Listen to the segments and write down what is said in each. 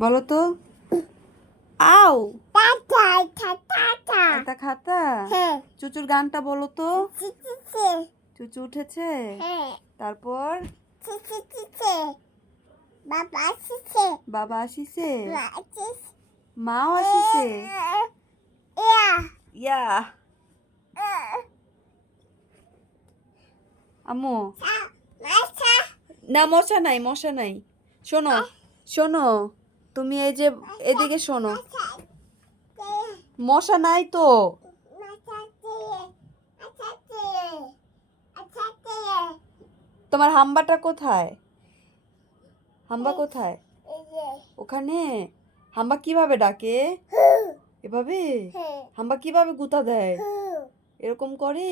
বলো তো। আও খাতা এটা খাতা। হ্যাঁ চুচুর গানটা বলো তো। চিচিচে চুচু উঠেছে, হ্যাঁ তারপর চিচিচে বাবা আসিছে বাবা আসিছে, মা আসিছে মাও আসিছে। ইয়া ইয়া আম্মু মাছা না, মশা নাই, মশা নাই। শোনো শোনো, তুমি এই যে এদিকে শোনো, মাছা মশা নাই তো। তোমার হাম্বাটা কোথায়? হাম্বা কোথায়? ওখানে। হাম্বা কিভাবে ডাকে? এভাবে? হাম্বা কিভাবে গুতা দেয়? এরকম করে?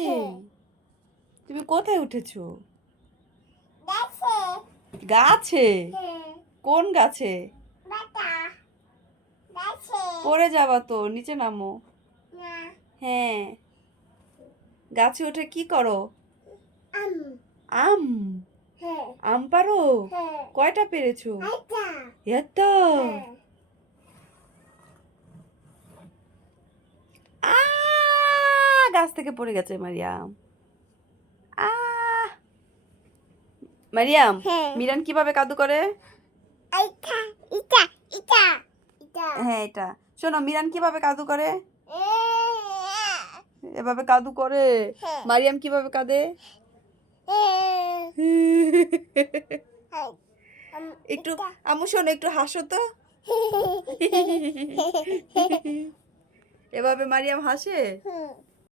তুমি কোথায় উঠেছো? গাছে? কোন গাছে? পড়ে যাবা তো, নিচে নামো। হ্যাঁ, গাছে উঠে কি করো? আম। আম পারো? কয়টা পেরেছো? একটা। গাছ থেকে পড়ে গেছে মারিয়াম। মারিয়াম, মিরান কিভাবে কাদু করে? হ্যাঁ, এটা শোনো, মিরান কিভাবে কাদু করে? এভাবে কাদু করে। মারিয়াম কিভাবে কাঁদে? একটু আম্মু শোনো, একটু হাসো তো। এভাবে মারিয়াম হাসে।